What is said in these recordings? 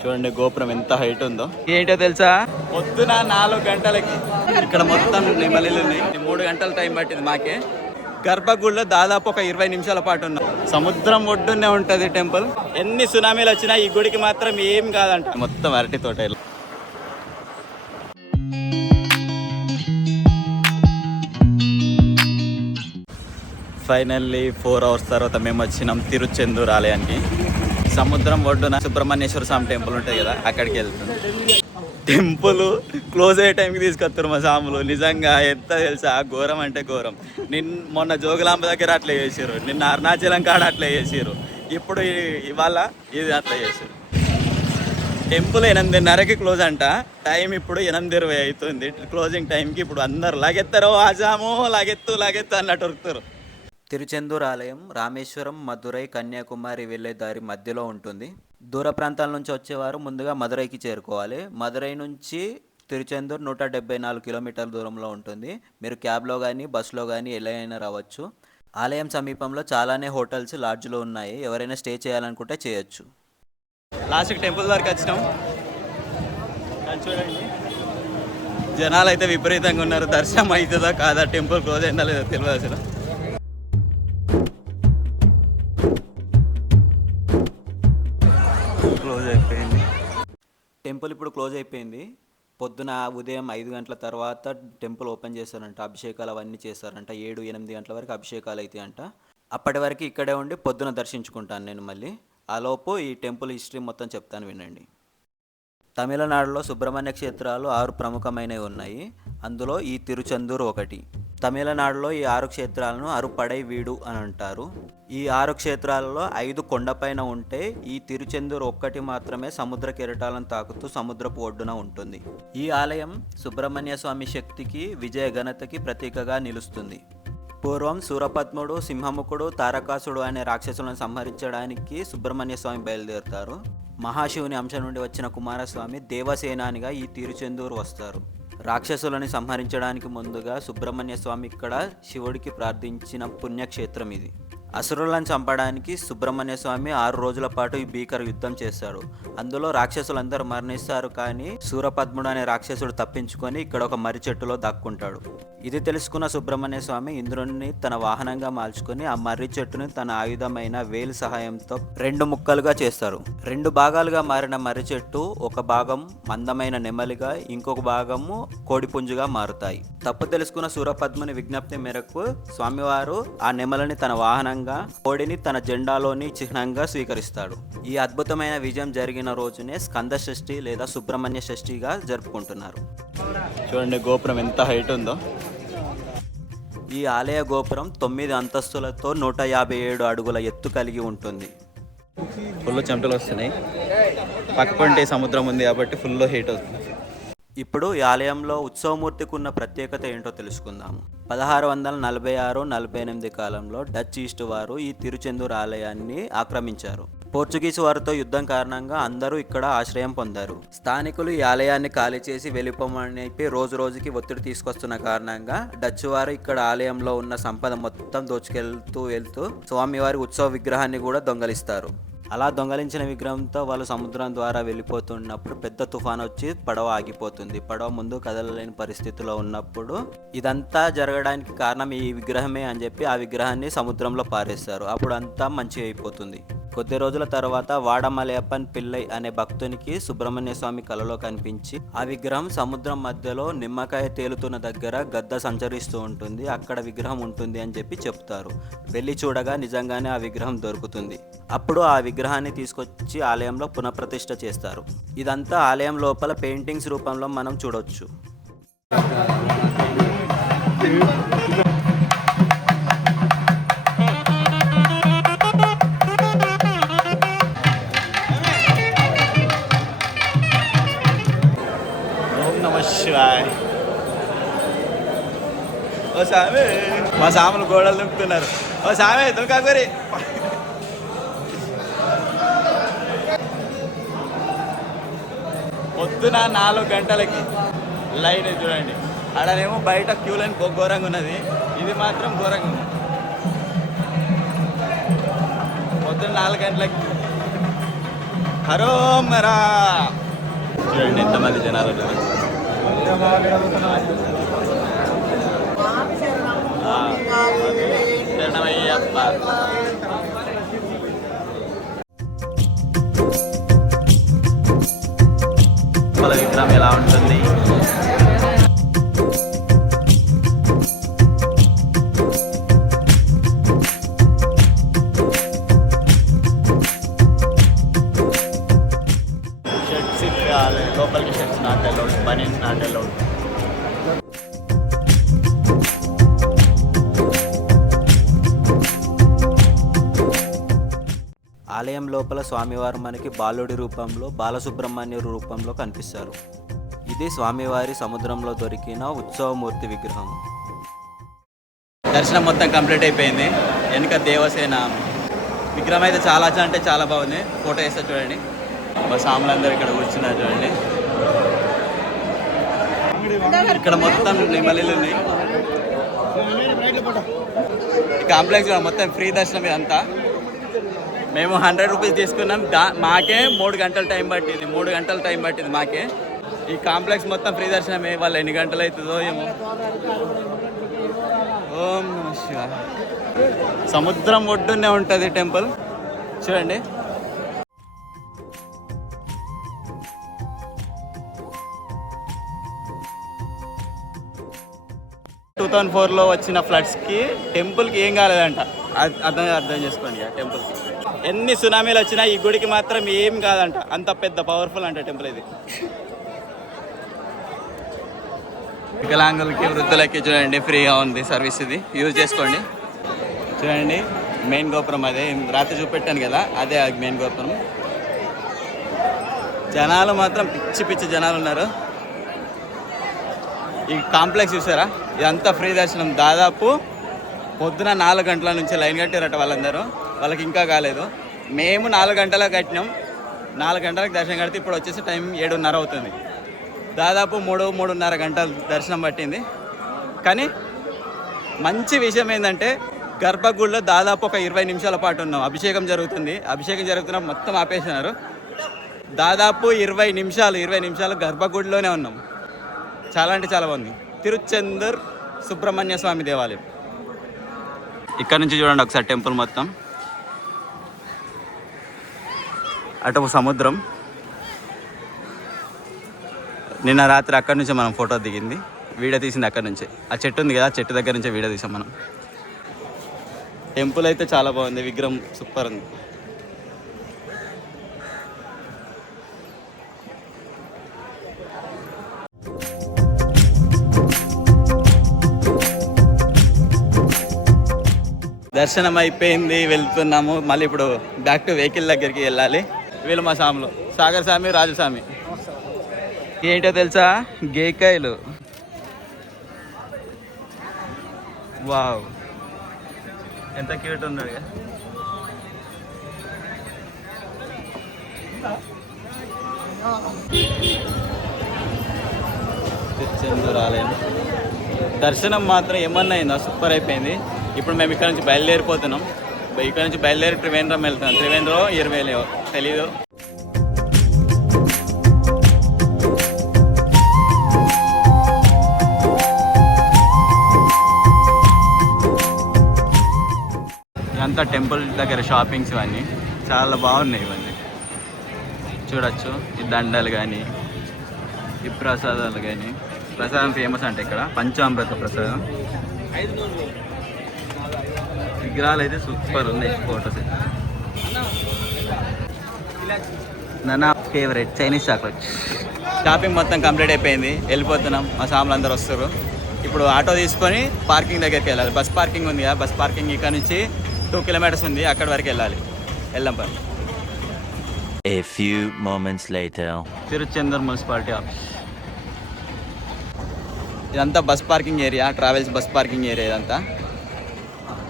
చూడండి గోపురం ఎంత హైట్ ఉందో. ఏంటో తెలుసా? పొద్దున నాలుగు గంటలకి. ఇక్కడ మొత్తం నెమలిలు ఉన్నాయి. మూడు గంటల టైం పట్టింది మాకే. గర్భగుడిలో దాదాపు ఒక ఇరవై నిమిషాల పాటు ఉన్నాం. సముద్రం ఒడ్డునే ఉంటది టెంపుల్. ఎన్ని సునామీలు వచ్చినా ఈ గుడికి మాత్రం ఏం కాదంట. మొత్తం అరటి తోట. ఫైనల్లీ ఫోర్ అవర్స్ తర్వాత మేము వచ్చినాం తిరుచెందూరు ఆలయానికి. సముద్రం ఒడ్డున సుబ్రహ్మణ్యేశ్వర స్వామి టెంపుల్ ఉంటుంది కదా అక్కడికి వెళ్తున్నాం టెంపుల్ క్లోజ్ అయ్యే టైంకి తీసుకొస్తారు మా సాములు నిజంగా ఎంత తెలుసా? ఘోరం అంటే ఘోరం. నిన్న మొన్న జోగులాంబ దగ్గర అట్లా చేసారు నిన్న అరుణాచలం కాడ అట్లా చేసారు ఇప్పుడు ఇవాళ ఇది అట్లా చేసారు టెంపుల్ ఎనిమిదిన్నరకి క్లోజ్ అంట. టైం ఇప్పుడు ఎనిమిది ఇరవై అవుతుంది. క్లోజింగ్ టైంకి ఇప్పుడు అందరు లాగెత్తారు ఆజాము లాగెత్తు లాగెత్తు అన్నట్టు ఉరుకుతారు. తిరుచెందూర్ ఆలయం రామేశ్వరం మధురై కన్యాకుమారి వెళ్ళే దారి మధ్యలో ఉంటుంది. దూర ప్రాంతాల నుంచి వచ్చేవారు ముందుగా మదురైకి చేరుకోవాలి. మదురై నుంచి తిరుచెందూరు నూట డెబ్బై నాలుగు కిలోమీటర్ల దూరంలో ఉంటుంది. మీరు క్యాబ్లో కానీ బస్సులో కానీ ఎలా అయినా రావచ్చు. ఆలయం సమీపంలో చాలానే హోటల్స్ లాడ్జ్లు ఉన్నాయి. ఎవరైనా స్టే చేయాలనుకుంటే చేయొచ్చు. లాస్ట్ టెంపుల్ వరకు వచ్చినాం. చూడండి జనాలు అయితే విపరీతంగా ఉన్నారు. దర్శనం అవుతుందా కాదా? టెంపుల్ క్లోజ్ అయిందా లేదా తెలియదు అసలు. టెంపుల్ ఇప్పుడు క్లోజ్ అయిపోయింది. పొద్దున ఉదయం ఐదు గంటల తర్వాత టెంపుల్ ఓపెన్ చేశారంట. అభిషేకాలు అవన్నీ చేశారంట. ఏడు ఎనిమిది గంటల వరకు అభిషేకాలు అయితే అంట అప్పటి వరకు ఇక్కడే ఉండి పొద్దున దర్శించుకుంటాను నేను మళ్ళీ. ఆలోపు ఈ టెంపుల్ హిస్టరీ మొత్తం చెప్తాను వినండి. తమిళనాడులో సుబ్రహ్మణ్య క్షేత్రాలు ఆరు ప్రముఖమైనవి ఉన్నాయి. అందులో ఈ తిరుచందూరు ఒకటి. తమిళనాడులో ఈ ఆరు క్షేత్రాలను అరుపడై వీడు అని అంటారు. ఈ ఆరు క్షేత్రాలలో ఐదు కొండపైన ఉంటే ఈ తిరుచెందూరు ఒక్కటి మాత్రమే సముద్ర కిరటాలను తాకుతూ సముద్రపు ఒడ్డున ఉంటుంది. ఈ ఆలయం సుబ్రహ్మణ్య స్వామి శక్తికి విజయ ఘనతకి ప్రతీకగా నిలుస్తుంది. పూర్వం సూరపద్ముడు సింహముఖుడు తారకాసుడు అనే రాక్షసులను సంహరించడానికి సుబ్రహ్మణ్య స్వామి బయలుదేరుతారు. మహాశివుని అంశం నుండి వచ్చిన కుమారస్వామి దేవసేనానిగా ఈ తిరుచెందూరు వస్తారు. రాక్షసులను సంహరించడానికి ముందుగా సుబ్రహ్మణ్య స్వామి ఇక్కడ శివుడికి ప్రార్థించిన పుణ్యక్షేత్రం ఇది. అసురులను చంపడానికి సుబ్రహ్మణ్య స్వామి ఆరు రోజుల పాటు ఈ భీకర యుద్ధం చేశాడు. అందులో రాక్షసులందరూ మరణిస్తారు కానీ సూరపద్ముడు అనే రాక్షసుడు తప్పించుకొని ఇక్కడ ఒక మర్రి చెట్టులో దక్కుంటాడు. ఇది తెలుసుకున్న సుబ్రహ్మణ్య స్వామి ఇంద్రుడిని తన వాహనంగా మార్చుకొని ఆ మర్రి చెట్టుని తన ఆయుధమైన వేలు సహాయంతో రెండు ముక్కలుగా చేస్తారు. రెండు భాగాలుగా మారిన మర్రి చెట్టు ఒక భాగం మందమైన నెమలిగా ఇంకొక భాగము కోడిపుంజుగా మారుతాయి. తప్పు తెలుసుకున్న సూరపద్ముని విజ్ఞప్తి మేరకు స్వామివారు ఆ నెమలని తన వాహనంగా కోడిని తన జెండాలోని చిహ్నంగా స్వీకరిస్తాడు. ఈ అద్భుతమైన విజయం జరిగిన రోజునే స్కంద షష్ఠి లేదా సుబ్రహ్మణ్య షష్ఠిగా జరుపుకుంటున్నారు. చూడండి గోపురం ఎంత హైట్ ఉందో. ఈ ఆలయ గోపురం తొమ్మిది అంతస్తులతో నూట యాభై ఏడు అడుగుల ఎత్తు కలిగి ఉంటుంది. ఫుల్ చెమటలు వస్తున్నాయి. పక్కపంటే సముద్రం ఉంది కాబట్టి ఫుల్ హీట్ వస్తుంది. ఇప్పుడు ఈ ఆలయంలో ఉత్సవమూర్తికి ఉన్న ప్రత్యేకత ఏంటో తెలుసుకుందాము పదహారు వందల నలభై ఆరు నలభై ఎనిమిది కాలంలో డచ్ ఈస్ట్ వారు ఈ తిరుచెందూరు ఆలయాన్ని ఆక్రమించారు. పోర్చుగీస్ వారితో యుద్ధం కారణంగా అందరూ ఇక్కడ ఆశ్రయం పొందారు. స్థానికులు ఈ ఆలయాన్ని ఖాళీ చేసి వెళ్ళిపోమని రోజు రోజుకి ఒత్తిడి తీసుకొస్తున్న కారణంగా డచ్ వారు ఇక్కడ ఆలయంలో ఉన్న సంపద మొత్తం దోచుకెళ్తూ వెళ్తూ స్వామివారి ఉత్సవ విగ్రహాన్ని కూడా దొంగలిస్తారు. అలా దొంగలించిన విగ్రహంతో వాళ్ళు సముద్రం ద్వారా వెళ్ళిపోతున్నప్పుడు పెద్ద తుఫాన్ వచ్చి పడవ ఆగిపోతుంది. పడవ ముందు కదలలేని పరిస్థితిలో ఉన్నప్పుడు ఇదంతా జరగడానికి కారణం ఈ విగ్రహమే అని చెప్పి ఆ విగ్రహాన్ని సముద్రంలో పారేస్తారు. అప్పుడు అంతా మంచిగా అయిపోతుంది కొద్ది రోజుల తర్వాత వాడమలయప్పన్ పిల్లై అనే భక్తునికి సుబ్రహ్మణ్య స్వామి కలలో కనిపించి ఆ విగ్రహం సముద్రం మధ్యలో నిమ్మకాయ తేలుతున్న దగ్గర గద్ద సంచరిస్తూ ఉంటుంది. అక్కడ విగ్రహం ఉంటుంది అని చెప్పి చెప్తారు. వెళ్ళి చూడగా నిజంగానే ఆ విగ్రహం దొరుకుతుంది. అప్పుడు ఆ విగ్రహాన్ని తీసుకొచ్చి ఆలయంలో పునఃప్రతిష్ఠ చేస్తారు. ఇదంతా ఆలయం లోపల పెయింటింగ్స్ రూపంలో మనం చూడొచ్చు. స్వామి మా సాములు గోడలు నింపుతున్నారు ఓ సామి దుంకాకురి పొద్దున నాలుగు గంటలకి లైన్ చూడండి. ఆడనేమో బయట క్యూ లైన్ ఘోరంగా ఉన్నది. ఇది మాత్రం ఘోరంగా ఉంది. పొద్దున నాలుగు గంటలకి. హరో మరా చూడండి ఎంతమంది జనాలు ఉన్నారు శరణమయ్యప్ప విగ్రహం ఎలా ఉంటుంది లోపల స్వామివారు మనకి బాలుడి రూపంలో బాలసుబ్రహ్మణ్య రూపంలో కనిపిస్తారు. ఇది స్వామివారి సముద్రంలో దొరికిన ఉత్సవమూర్తి విగ్రహం. దర్శనం మొత్తం కంప్లీట్ అయిపోయింది. వెనుక దేవసేన విగ్రహం అయితే చాలా అంటే చాలా బాగుంది. ఫోటో వేస్తే చూడండి. మా సాములందరూ ఇక్కడ కూర్చున్నారు చూడండి. ఇక్కడ మొత్తం నిమ్మలీలు ఉన్నాయి. కాంప్లెక్స్ మొత్తం ఫ్రీ దర్శనం ఇదంతా. మేము హండ్రెడ్ రూపీస్ తీసుకున్నాం. దా మాకే మూడు గంటల టైం పట్టింది. మూడు గంటల టైం పట్టింది మాకే. ఈ కాంప్లెక్స్ మొత్తం ఫ్రీ దర్శనం వాళ్ళు ఎన్ని గంటలు అవుతుందో ఏమో. ఓం నమ సముద్రం ఒడ్డునే ఉంటుంది టెంపుల్. చూడండి. టూ థౌజండ్ ఫోర్లో వచ్చిన ఫ్లడ్స్కి టెంపుల్కి ఏం కాలేదంట. అర్థం అర్థం చేసుకోండి ఆ టెంపుల్కి. ఎన్ని సునామీలు వచ్చినా ఈ గుడికి మాత్రం ఏం కాదంట. అంత పెద్ద పవర్ఫుల్ అంట టెంపుల్ ఇది. వికలాంగులకి వృద్ధులకి చూడండి ఫ్రీగా ఉంది సర్వీస్ ఇది. యూజ్ చేసుకోండి. చూడండి మెయిన్ గోపురం అదే. రాత్రి చూపెట్టాను కదా అదే మెయిన్ గోపురం. జనాలు మాత్రం పిచ్చి పిచ్చి జనాలు ఉన్నారు. ఈ కాంప్లెక్స్ చూసారా? ఇదంతా ఫ్రీ దర్శనం. దాదాపు పొద్దున నాలుగు గంటల నుంచి లైన్ కట్టారట వాళ్ళందరూ. వాళ్ళకి ఇంకా కాలేదు. మేము నాలుగు గంటలకు కట్టినాం. నాలుగు గంటలకు దర్శనం కడితే ఇప్పుడు వచ్చేసి టైం ఏడున్నర అవుతుంది. దాదాపు మూడు మూడున్నర గంటలు దర్శనం పట్టింది. కానీ మంచి విషయం ఏంటంటే గర్భగుడిలో దాదాపు ఒక ఇరవై నిమిషాల పాటు ఉన్నాం. అభిషేకం జరుగుతుంది. అభిషేకం జరుగుతున్న మొత్తం ఆపేసినారు. దాదాపు ఇరవై నిమిషాలు ఇరవై నిమిషాలు గర్భగుడిలోనే ఉన్నాం. చాలా అంటే చాలా బాగుంది. తిరుచెందూర్ సుబ్రహ్మణ్య స్వామి దేవాలయం. ఇక్కడ నుంచి చూడండి ఒకసారి టెంపుల్ మొత్తం. అటు సముద్రం. నిన్న రాత్రి అక్కడి నుంచే మనం ఫోటో దిగింది. వీడియో తీసింది అక్కడి నుంచే. ఆ చెట్టు ఉంది కదా ఆ చెట్టు దగ్గర నుంచే వీడియో తీసాం మనం. టెంపుల్ అయితే చాలా బాగుంది విగ్రహం సూపర్ ఉంది. దర్శనం అయిపోయింది వెళ్తున్నాము. మళ్ళీ ఇప్పుడు బ్యాక్ టు వెహికల్ దగ్గరికి వెళ్ళాలి. వీళ్ళు మా సాములు సాగర్ స్వామి రాజస్వామి ఏంటో తెలుసా? గేకాయలు వావ్. ఎంత క్యూట్ ఉన్నాడు. ఆలయం దర్శనం మాత్రం ఏమన్నా అయిందా? సూపర్ అయిపోయింది. ఇప్పుడు మేము ఇక్కడ నుంచి బయలుదేరిపోతున్నాం. ఇక్కడ నుంచి బయలుదేరి త్రివేంద్రం వెళ్తున్నాం. త్రివేంద్రం ఇరవై తెలీదు ఇదంతా టెంపుల్ దగ్గర షాపింగ్స్ ఇవన్నీ. చాలా బాగున్నాయి ఇవన్నీ. చూడొచ్చు. ఈ దండలు కానీ ఈ ప్రసాదాలు కానీ ప్రసాదం ఫేమస్ అంటే ఇక్కడ. పంచామృత ప్రసాదం. విగ్రహాలు అయితే సూపర్ ఉన్నాయి ఫోటోస్ నా ఫేవరెట్ చైనీస్ చాక్లెట్ షాపింగ్ మొత్తం కంప్లీట్ అయిపోయింది. వెళ్ళిపోతున్నాం. మా సాములు అందరూ వస్తారు ఇప్పుడు ఆటో తీసుకొని పార్కింగ్ దగ్గరికి వెళ్ళాలి. బస్ పార్కింగ్ ఉంది కదా. బస్ పార్కింగ్ ఇక్కడ నుంచి టూ కిలోమీటర్స్ ఉంది. అక్కడి వరకు వెళ్ళాలి. వెళ్దాం పని A few moments later. Tiruchendur municipality office. ఇదంతా bus parking area travels bus parking area ఇదంతా.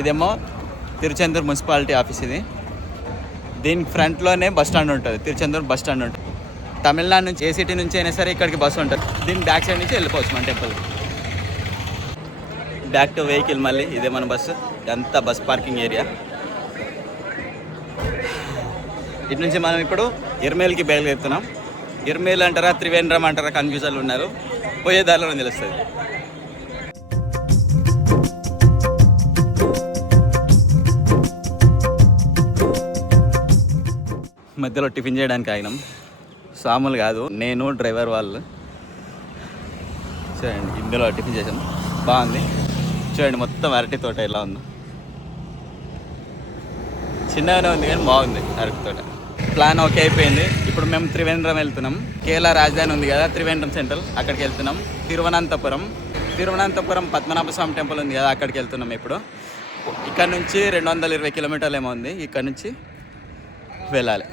ఇదేమో తిరుచెందూర్ మున్సిపాలిటీ ఆఫీస్ ఇది. దీని ఫ్రంట్లోనే బస్ స్టాండ్ ఉంటుంది తిరుచెందూర్ బస్ స్టాండ్ ఉంటుంది. తమిళనాడు నుంచి ఏ సిటీ నుంచి అయినా సరే ఇక్కడికి బస్సు ఉంటుంది. దీని బ్యాక్ సైడ్ నుంచి వెళ్ళిపోవచ్చు మన టెంపుల్ బ్యాక్ టు వెహికల్ మళ్ళీ ఇదే మన బస్సు. ఇదంతా బస్ పార్కింగ్ ఏరియా. ఇటు నుంచి మనం ఇప్పుడు ఇర్మేల్కి బయలుదేరుతున్నాం. ఇర్మేల్ అంటారా త్రివేంద్రం అంటారా కన్ఫ్యూజన్లు ఉన్నారు. పోయే దారిలో తెలుస్తుంది. మధ్యలో టిఫిన్ చేయడానికి ఆగినాం. సాములు కాదు నేను డ్రైవర్ వాళ్ళు. చూడండి ఇందులో టిఫిన్ చేసాం. బాగుంది. చూడండి మొత్తం అరటి తోట ఎలా ఉంది. చిన్నగానే ఉంది కానీ బాగుంది అరటి తోట. ప్లాన్ ఓకే అయిపోయింది. ఇప్పుడు మేము త్రివేంద్రం వెళ్తున్నాం. కేరళ రాజధాని ఉంది కదా త్రివేంద్రం సెంట్రల్ అక్కడికి వెళ్తున్నాం. తిరువనంతపురం. తిరువనంతపురం పద్మనాభ స్వామి టెంపుల్ ఉంది కదా అక్కడికి వెళ్తున్నాం ఇప్పుడు. ఇక్కడ నుంచి రెండు వందల ఇరవై కిలోమీటర్లు ఏమో ఉంది. ఇక్కడ నుంచి వెళ్ళాలి.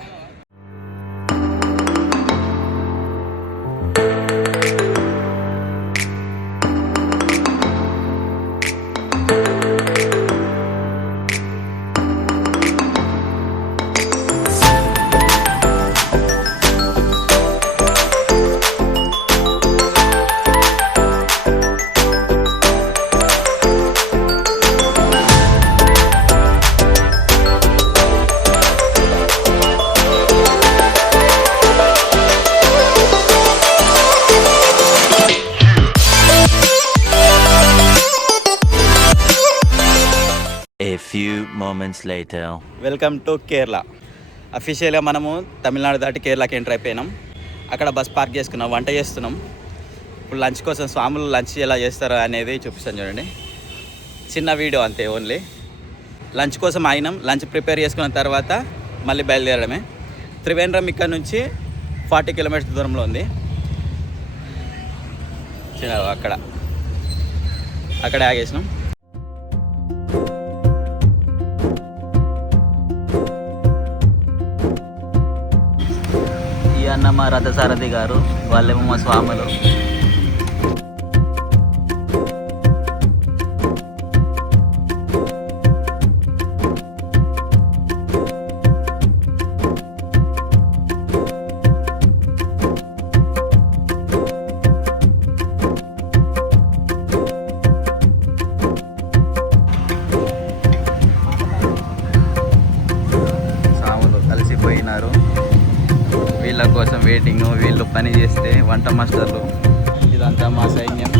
Moments later. Welcome to Kerala అఫీషియల్గా మనము తమిళనాడు దాటి కేరళకి ఎంటర్ అయిపోయినాం. అక్కడ బస్ పార్క్ చేసుకున్నాం వంట చేస్తున్నాం. ఇప్పుడు లంచ్ కోసం స్వాములు లంచ్ ఎలా చేస్తారు అనేది చూపిస్తాను చూడండి. చిన్న వీడియో అంతే ఓన్లీ లంచ్ కోసం ఆగినాం లంచ్ ప్రిపేర్ చేసుకున్న తర్వాత మళ్ళీ బయలుదేరడమే. త్రివేంద్రం ఇక్కడ నుంచి ఫార్టీ కిలోమీటర్స్ దూరంలో ఉంది. అక్కడ. అక్కడ ఆగేసినాం. మా రథసారథి గారు వాళ్ళేమో మా స్వాములు. వీళ్ళు పని చేస్తే వంట మాస్టర్లు. ఇదంతా మా సైన్యం.